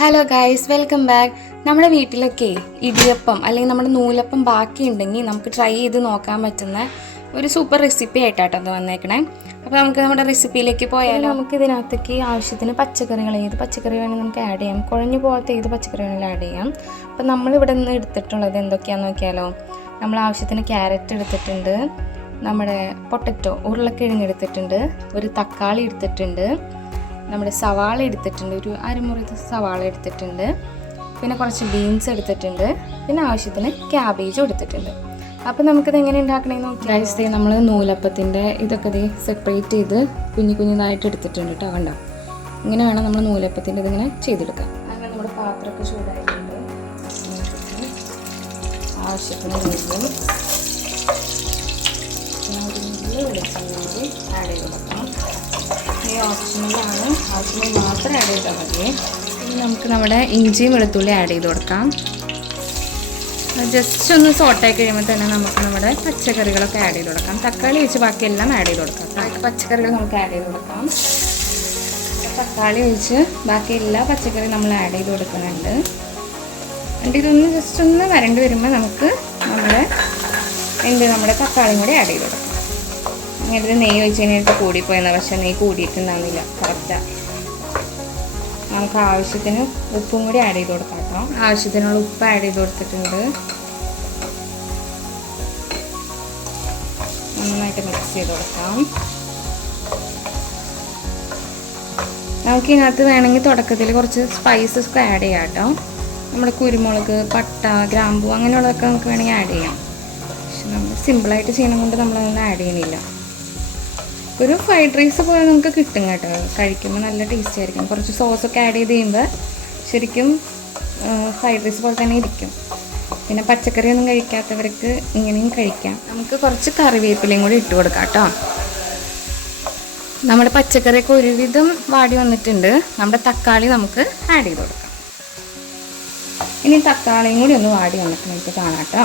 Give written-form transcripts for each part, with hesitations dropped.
Hello guys, welcome back. നമ്മുടെ വീട്ടിലൊക്കെ ഇടിയപ്പം അല്ലെങ്കിൽ നമ്മുടെ നൂലപ്പം ബാക്കി ഉണ്ടെങ്കിൽ നമുക്ക് ട്രൈ ചെയ്ത് നോക്കാൻ പറ്റുന്ന ഒരു സൂപ്പർ റെസിപ്പി ആയിട്ടാട്ടോ അത് വന്നേക്കണേ. അപ്പോൾ നമുക്ക് നമ്മുടെ റെസിപ്പിയിലേക്ക് പോയാലും നമുക്ക് ഇതിനകത്തേക്ക് ആവശ്യത്തിന് പച്ചക്കറികൾ ഏത് പച്ചക്കറി വേണമെങ്കിൽ നമുക്ക് ആഡ് ചെയ്യാം. കുഴഞ്ഞു പോകാത്ത ഏത് പച്ചക്കറി വേണമെങ്കിലും ആഡ് ചെയ്യാം. അപ്പോൾ നമ്മളിവിടെ നിന്ന് എടുത്തിട്ടുള്ളത് എന്തൊക്കെയാണെന്ന് നോക്കിയാലോ. നമ്മൾ ആവശ്യത്തിന് ക്യാരറ്റ് എടുത്തിട്ടുണ്ട്, നമ്മുടെ പൊട്ടറ്റോ ഉരുളക്കിഴങ്ങ് എടുത്തിട്ടുണ്ട്, ഒരു തക്കാളി എടുത്തിട്ടുണ്ട്, നമ്മുടെ സവാള എടുത്തിട്ടുണ്ട്, ഒരു അരമുറി സവാള എടുത്തിട്ടുണ്ട്, പിന്നെ കുറച്ച് ബീൻസ് എടുത്തിട്ടുണ്ട്, പിന്നെ ആവശ്യത്തിന് ക്യാബേജും എടുത്തിട്ടുണ്ട്. അപ്പോൾ നമുക്കിത് എങ്ങനെ ഉണ്ടാക്കണമെന്ന് നോക്കി. നമ്മൾ നൂലപ്പത്തിൻ്റെ ഇതൊക്കെ സെപ്പറേറ്റ് ചെയ്ത് കുഞ്ഞിതായിട്ട് എടുത്തിട്ടുണ്ട് കേട്ടോ. കണ്ടോ, ഇങ്ങനെ വേണം നമ്മൾ നൂലപ്പത്തിൻ്റെ ഇതിങ്ങനെ ചെയ്തെടുക്കാം. അങ്ങനെ നമ്മുടെ പാത്രമൊക്കെ ചൂടായിട്ടുണ്ട്. ആവശ്യത്തിന് നെയ്യും വെളിച്ചെണ്ണ ആഡ് ചെയ്ത് കൊടുക്കാം. ഓപ്ഷണലാണ്, ആവശ്യമായി മാത്രം ആഡ് ചെയ്താൽ മതി. ഇനി നമുക്ക് നമ്മുടെ ഇഞ്ചിയും വെളുത്തുള്ളി ആഡ് ചെയ്ത് കൊടുക്കാം. ജസ്റ്റ് ഒന്ന് സോട്ടായി കഴിയുമ്പോൾ തന്നെ നമുക്ക് നമ്മുടെ പച്ചക്കറികളൊക്കെ ആഡ് ചെയ്ത് കൊടുക്കാം. തക്കാളി ഒഴിച്ച് ബാക്കിയെല്ലാം ആഡ് ചെയ്ത് കൊടുക്കാം. പച്ചക്കറികൾ നമുക്ക് ആഡ് ചെയ്ത് കൊടുക്കാം. തക്കാളി ഒഴിച്ച് ബാക്കി എല്ലാ പച്ചക്കറിയും നമ്മൾ ആഡ് ചെയ്ത് കൊടുക്കുന്നുണ്ട്. എന്നിട്ട് ഇതൊന്ന് ജസ്റ്റ് ഒന്ന് വരണ്ട് വരുമ്പോൾ നമുക്ക് നമ്മുടെ തക്കാളിയും കൂടി ആഡ് ചെയ്ത് കൊടുക്കാം. ഇങ്ങനെ നെയ്യ് ഒഴിച്ച് കഴിഞ്ഞിട്ട് കൂടിപ്പോയെന്ന, പക്ഷേ നെയ്യ് കൂടിയിട്ടുണ്ടാകുന്നില്ല, കറക്റ്റാണ്. നമുക്ക് ആവശ്യത്തിന് ഉപ്പും കൂടി ആഡ് ചെയ്ത് കൊടുക്കാം കേട്ടോ. ആവശ്യത്തിനുള്ള ഉപ്പ് ആഡ് ചെയ്ത് കൊടുത്തിട്ടുണ്ട്. നന്നായിട്ട് മിക്സ് ചെയ്ത് കൊടുക്കാം. നമുക്ക് ഇതിനകത്ത് വേണമെങ്കിൽ തുടക്കത്തിൽ കുറച്ച് സ്പൈസസ് ഒക്കെ ആഡ് ചെയ്യാം കേട്ടോ. നമ്മുടെ കുരുമുളക്, പട്ട, ഗ്രാമ്പൂ അങ്ങനെയുള്ളതൊക്കെ നമുക്ക് വേണമെങ്കിൽ ആഡ് ചെയ്യാം. പക്ഷെ നമ്മൾ സിമ്പിളായിട്ട് ചെയ്യണം കൊണ്ട് നമ്മളതൊന്നും ആഡ് ചെയ്യണില്ല. ഒരു ഫ്രൈഡ് റൈസ് പോലെ നമുക്ക് കിട്ടും കേട്ടോ. കഴിക്കുമ്പോൾ നല്ല ടേസ്റ്റ് ആയിരിക്കും. കുറച്ച് സോസൊക്കെ ആഡ് ചെയ്ത് കഴിയുമ്പോൾ ശരിക്കും ഫ്രൈഡ് റൈസ് പോലെ തന്നെ ഇരിക്കും. പിന്നെ പച്ചക്കറിയൊന്നും കഴിക്കാത്തവർക്ക് ഇങ്ങനെയും കഴിക്കാം. നമുക്ക് കുറച്ച് കറിവേപ്പിലയും കൂടി ഇട്ട് കൊടുക്കാം കേട്ടോ. നമ്മുടെ പച്ചക്കറിയൊക്കെ ഒരുവിധം വാടി വന്നിട്ടുണ്ട്. നമ്മുടെ തക്കാളി നമുക്ക് ആഡ് ചെയ്ത് കൊടുക്കാം. ഇനി തക്കാളിയും കൂടി ഒന്ന് വാടി വന്നിട്ട് നമുക്ക് കാണാം കേട്ടോ.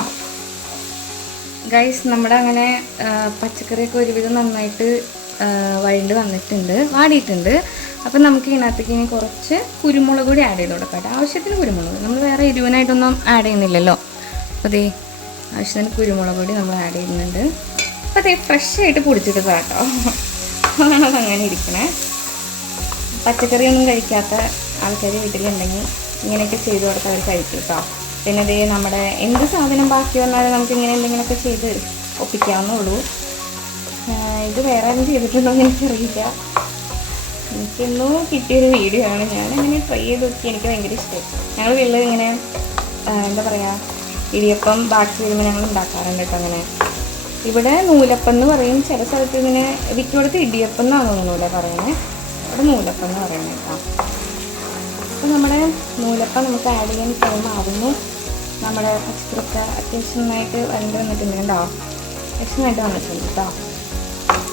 ഗൈസ്, നമ്മുടെ അങ്ങനെ പച്ചക്കറിയൊക്കെ ഒരുവിധം നന്നായിട്ട് വഴണ്ട് വന്നിട്ടുണ്ട്, വാടിയിട്ടുണ്ട്. അപ്പം നമുക്ക് ഇതിനകത്തേക്ക് ഇനി കുറച്ച് കുരുമുളക് കൂടി ആഡ് ചെയ്ത് കൊടുക്കാം. ആവശ്യത്തിന് കുരുമുളക്, നമ്മൾ വേറെ എരിവിനായിട്ടൊന്നും ആഡ് ചെയ്യുന്നില്ലല്ലോ. അപ്പോൾ അതേ ആവശ്യത്തിന് കുരുമുളക് കൂടി നമ്മൾ ആഡ് ചെയ്യുന്നുണ്ട്. അപ്പോൾ അതേ ഫ്രഷ് ആയിട്ട് പൊടിച്ചിട്ട് കേട്ടോ. അതാണത് അങ്ങനെ ഇരിക്കണേ. പച്ചക്കറിയൊന്നും കഴിക്കാത്ത ആൾക്കാർ വീട്ടിലുണ്ടെങ്കിൽ ഇങ്ങനെയൊക്കെ ചെയ്ത് കൊടുത്താൽ അവർ കഴിക്കും കേട്ടോ. പിന്നെ അതേ നമ്മുടെ എന്ത് സാധനം ബാക്കി വന്നാലും നമുക്ക് ഇങ്ങനെ എന്തെങ്കിലുമൊക്കെ ചെയ്ത് ഒപ്പിക്കാവുന്നുള്ളൂ. ഇത് വേറെ ആരും ചെയ്തിട്ടുണ്ടോ എന്ന് എനിക്കറിയില്ല. എനിക്കിന്നോ കിട്ടിയൊരു വീഡിയോ ആണ്. ഞാനങ്ങനെ ട്രൈ ചെയ്ത് നോക്കി. എനിക്ക് ഭയങ്കര ഇഷ്ടമായി. ഞങ്ങൾ വീട്ടിൽ ഇങ്ങനെ എന്താ പറയുക, ഇടിയപ്പം ബാക്കി വരുമ്പോൾ ഞങ്ങൾ ഉണ്ടാക്കാറുണ്ട് കേട്ടോ. അങ്ങനെ ഇവിടെ നൂലപ്പം എന്ന് പറയും. ചില സ്ഥലത്ത് ഇങ്ങനെ വിറ്റുകൊടുത്ത് ഇടിയപ്പം എന്നാണ് തോന്നുന്നില്ല പറയുന്നത്. ഇവിടെ നൂലപ്പം എന്ന് പറയുന്നത് കേട്ടോ. അപ്പോൾ നമ്മുടെ നൂലപ്പം നമുക്ക് ആഡ് ചെയ്യാൻ ടൈം ആവുന്നു. നമ്മുടെ പച്ചക്കറിയൊക്കെ അത്യാവശ്യം നന്നായിട്ട് വരണ്ട് വന്നിട്ടുണ്ട് കേട്ടോ. നന്നായിട്ട് വന്നിട്ടുണ്ട് കേട്ടോ.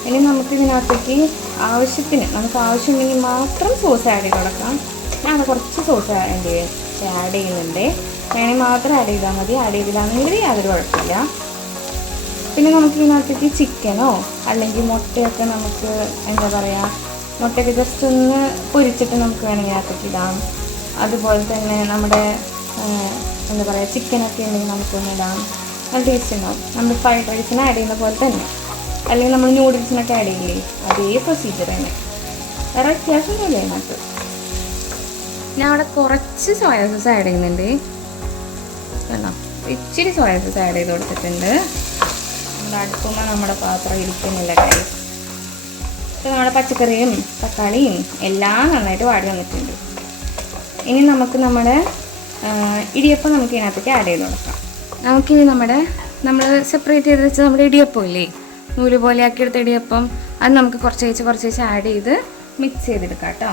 ഇനി നമുക്ക് ഇതിനകത്തേക്ക് ആവശ്യത്തിന് നമുക്ക് ആവശ്യമുണ്ടെങ്കിൽ മാത്രം സോസ് ആഡ് ചെയ്ത് കൊടുക്കാം. ഞാൻ കുറച്ച് സോസ് ആഡ് ചെയ്യുന്നുണ്ട്. വേണമെങ്കിൽ മാത്രം ആഡ് ചെയ്താൽ മതി. ആഡ് ചെയ്തില്ലാന്നെങ്കിൽ യാതൊരു കുഴപ്പമില്ല. പിന്നെ നമുക്ക് ഇതിനകത്തേക്ക് ചിക്കനോ അല്ലെങ്കിൽ മുട്ടയൊക്കെ നമുക്ക് എന്താ പറയുക, മുട്ടയൊക്കെ ജസ്റ്റ് ഒന്ന് പൊരിച്ചിട്ട് നമുക്ക് വേണമെങ്കിൽ ഇതിനകത്തേക്ക് ഇടാം. അതുപോലെ തന്നെ നമ്മുടെ എന്താ പറയുക, ചിക്കനൊക്കെ ഉണ്ടെങ്കിൽ നമുക്കൊന്ന് ഇടാം. നല്ല ടേസ്റ്റ് ഉണ്ടാവും. നമ്മൾ ഫ്രൈഡ് റൈസിന് ആഡ് ചെയ്യുന്ന പോലെ തന്നെ, അല്ലെങ്കിൽ നമ്മൾ നൂഡിൽസിനൊക്കെ ആഡ് ചെയ്യില്ലേ, അതേ പ്രൊസീജിയർ തന്നെ. വേറെ വ്യത്യാസമൊന്നുമില്ല അതിനകത്ത്. ഞാൻ അവിടെ കുറച്ച് സോയാ സോസ് ആഡ് ചെയ്യുന്നുണ്ട് കേട്ടോ. ഇച്ചിരി സോയാ സോസ് ആഡ് ചെയ്ത് കൊടുത്തിട്ടുണ്ട്. നമ്മൾ അടുക്കുമ്പോൾ നമ്മുടെ പാത്രം ഇരിക്കുന്നില്ല കാര്യം. ഇപ്പോൾ നമ്മുടെ പച്ചക്കറിയും തക്കാളിയും എല്ലാം നന്നായിട്ട് വാടി വന്നിട്ടുണ്ട്. ഇനി നമുക്ക് നമ്മുടെ ഇടിയപ്പം നമുക്ക് ഇതിനകത്തേക്ക് ആഡ് ചെയ്ത് കൊടുക്കാം. നമുക്കിനി നമ്മൾ സെപ്പറേറ്റ് ചെയ്ത് വെച്ചാൽ നമ്മുടെ ഇടിയപ്പം ഇല്ലേ, നൂല് പോലെ ആക്കിയെടുത്ത ഇടിയപ്പം, അത് നമുക്ക് കുറച്ച് ആഡ് ചെയ്ത് മിക്സ് ചെയ്തെടുക്കാം കേട്ടോ.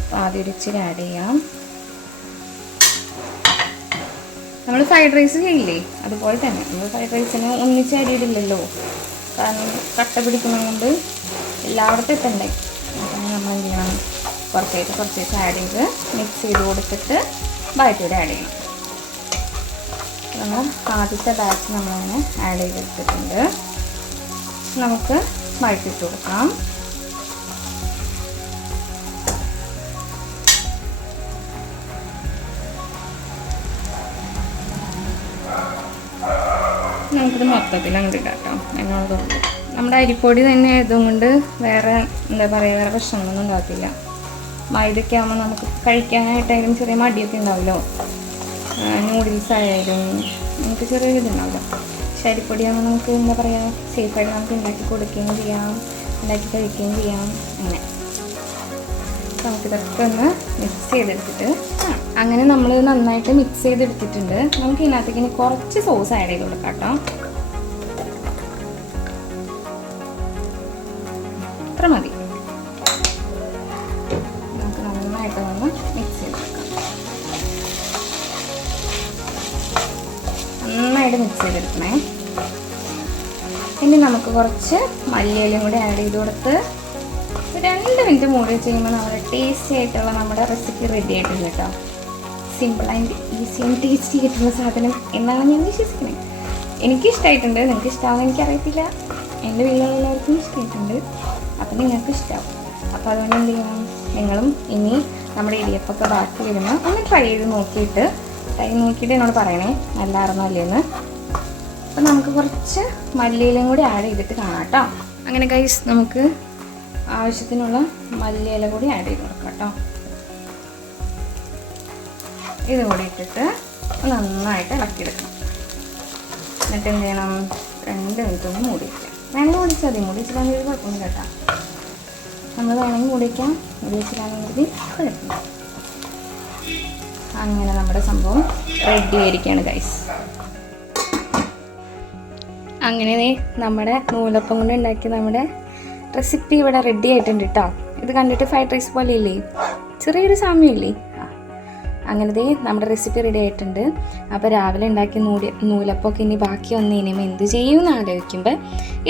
അപ്പോൾ ആദ്യം ഒരു ഇച്ചിരി ആഡ് ചെയ്യാം. നമ്മൾ ഫ്രൈഡ് റൈസ് ചെയ്യില്ലേ അതുപോലെ തന്നെ. നമ്മൾ ഫ്രൈഡ് റൈസിന് ഒന്നിച്ച് ആഡ് ചെയ്തില്ലല്ലോ, കാരണം കട്ട പിടിക്കുന്നതുകൊണ്ട് എല്ലായിടത്തും എത്തണ്ടേ. അപ്പം നമ്മൾ എന്ത് ചെയ്യണം, കുറച്ച് ആഡ് ചെയ്ത് മിക്സ് ചെയ്ത് കൊടുത്തിട്ട് ബാക്കിയൂടെ ആഡ് ചെയ്യണം. നമ്മൾ ആദ്യത്തെ ബാച്ച് നമ്മളങ്ങനെ ആഡ് ചെയ്തെടുത്തിട്ടുണ്ട്. നമുക്ക് വഴറ്റിട്ട് കൊടുക്കാം. നമുക്കിത് മൊത്തത്തിൽ അങ്ങോട്ട് ഇടാം കേട്ടോ. എന്നോട് നമ്മുടെ അരിപ്പൊടി തന്നെ ആയതുകൊണ്ട് വേറെ എന്താ പറയുക, വേറെ പ്രശ്നങ്ങളൊന്നും ഉണ്ടാകത്തില്ല. മൈദയൊക്കെ ആകുമ്പോൾ നമുക്ക് കഴിക്കാനായിട്ടായാലും ചെറിയ മടിയൊക്കെ ഉണ്ടാവുമല്ലോ, നൂഡിൽസ് ആയാലും നമുക്ക് ചെറിയൊരു ഇതുണ്ടാവില്ല. പക്ഷെ അരിപ്പൊടിയാകുമ്പോൾ നമുക്ക് എന്താ പറയുക, സേഫായിട്ട് നമുക്ക് ഉണ്ടാക്കി കൊടുക്കുകയും ചെയ്യാം, ഉണ്ടാക്കി കഴിക്കുകയും ചെയ്യാം. നമുക്കിതൊക്കെ ഒന്ന് മിക്സ് ചെയ്തെടുത്തിട്ട് അങ്ങനെ നമ്മൾ നന്നായിട്ട് മിക്സ് ചെയ്തെടുത്തിട്ടുണ്ട്. നമുക്ക് ഇതിനകത്തേക്ക് ഇനി കുറച്ച് സോസ് ആഡ് ചെയ്ത് കൊടുക്കാം കേട്ടോ. അത്ര മതി. നമുക്ക് നന്നായിട്ട് ഒന്ന് മിക്സ് ചെയ്തെടുക്കാം. നന്നായിട്ട് മിക്സ് ചെയ്തെടുക്കണേ. ഇനി നമുക്ക് കുറച്ച് മല്ലിയിലയും കൂടി ആഡ് ചെയ്ത് കൊടുത്ത് 2 മിനിറ്റ് മൂടി ചെയ്യുമ്പോൾ നമ്മുടെ ടേസ്റ്റി ആയിട്ടുള്ള നമ്മുടെ റെസിപ്പി റെഡി ആയിട്ടുണ്ട് കേട്ടോ. Simple and easy and tasty ആയിട്ടുള്ള സാധനം എന്നാണ് ഞാൻ വിശ്വസിക്കുന്നത്. എനിക്കിഷ്ടമായിട്ടുണ്ട്, നിങ്ങൾക്ക് ഇഷ്ടമാണെന്ന് എനിക്കറിയത്തില്ല. എൻ്റെ വീട്ടിലുള്ളവർക്കും ഇഷ്ടമായിട്ടുണ്ട്. അപ്പം നിങ്ങൾക്ക് ഇഷ്ടമാവും. അപ്പോൾ അതുകൊണ്ട് എന്ത് ചെയ്യണം, നിങ്ങളും ഇനി നമ്മുടെ ഇടിയപ്പൊക്കെ ബാക്കി വരുമ്പോൾ ഒന്ന് ട്രൈ ചെയ്ത് നോക്കിയിട്ട് എന്നോട് പറയണേ നല്ലായിരുന്നോ അല്ലേന്ന്. അപ്പം നമുക്ക് കുറച്ച് മല്ലിയിലയും കൂടി ആഡ് ചെയ്തിട്ട് കാണാം കേട്ടോ. അങ്ങനെ ഗൈസ് നമുക്ക് ആവശ്യത്തിനുള്ള മല്ലിയില കൂടി ആഡ് ചെയ്ത് കൊടുക്കാം കേട്ടോ. ഇത് കൂടി ഇട്ടിട്ട് നന്നായിട്ട് ഇളക്കിയെടുക്കണം. എന്നിട്ട് എന്ത് ചെയ്യണം, 2 മിനിറ്റ് ഒന്ന് മൂടി വയ്ക്കാം. വേണമെങ്കിൽ മൂടിച്ചാൽ മതി, മൂടിച്ചില്ലാണെങ്കിൽ കുഴപ്പമൊന്നുമില്ല കേട്ടോ. നമ്മൾ വേണമെങ്കിൽ മൂടിക്കാം, മൂടിച്ചില്ലാണെങ്കിൽ കുഴപ്പമില്ല. അങ്ങനെ നമ്മുടെ സംഭവം റെഡി ആയിരിക്കുകയാണ് ഗൈസ്. അങ്ങനെ നമ്മുടെ നൂലപ്പം കൊണ്ട് ഉണ്ടാക്കിയ നമ്മുടെ റെസിപ്പി ഇവിടെ റെഡി ആയിട്ടുണ്ട് കേട്ടോ. ഇത് കണ്ടിട്ട് ഫ്രൈഡ് റൈസ് പോലെ ഇല്ലേ, ചെറിയൊരു സാമ്യമില്ലേ? അങ്ങനത്തെ നമ്മുടെ റെസിപ്പി റെഡി ആയിട്ടുണ്ട്. അപ്പോൾ രാവിലെ ഉണ്ടാക്കിയ നൂലപ്പൊക്കെ ഇനി ബാക്കി വന്ന് ഇനിയുമ്പോൾ എന്ത് ചെയ്യുമെന്ന് ആലോചിക്കുമ്പോൾ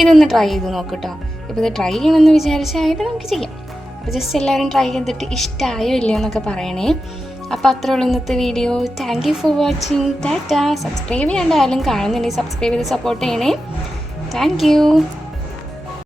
ഇതൊന്ന് ട്രൈ ചെയ്ത് നോക്കട്ടോ. ഇപ്പോൾ ഇത് ട്രൈ ചെയ്യണമെന്ന് വിചാരിച്ചായിട്ട് നമുക്ക് ചെയ്യാം. അപ്പോൾ ജസ്റ്റ് എല്ലാവരും ട്രൈ ചെയ്തിട്ട് ഇഷ്ടമായോ ഇല്ലയോ എന്നൊക്കെ പറയണേ. അപ്പോൾ അത്രേ ഉള്ളൂ ഇന്നത്തെ video. Thank you for watching. ടാറ്റാ. സബ്സ്ക്രൈബ് ചെയ്യാണ്ടായാലും കാണുന്നുണ്ടെങ്കിൽ സബ്സ്ക്രൈബ് ചെയ്ത് സപ്പോർട്ട് ചെയ്യണേ. Thank U.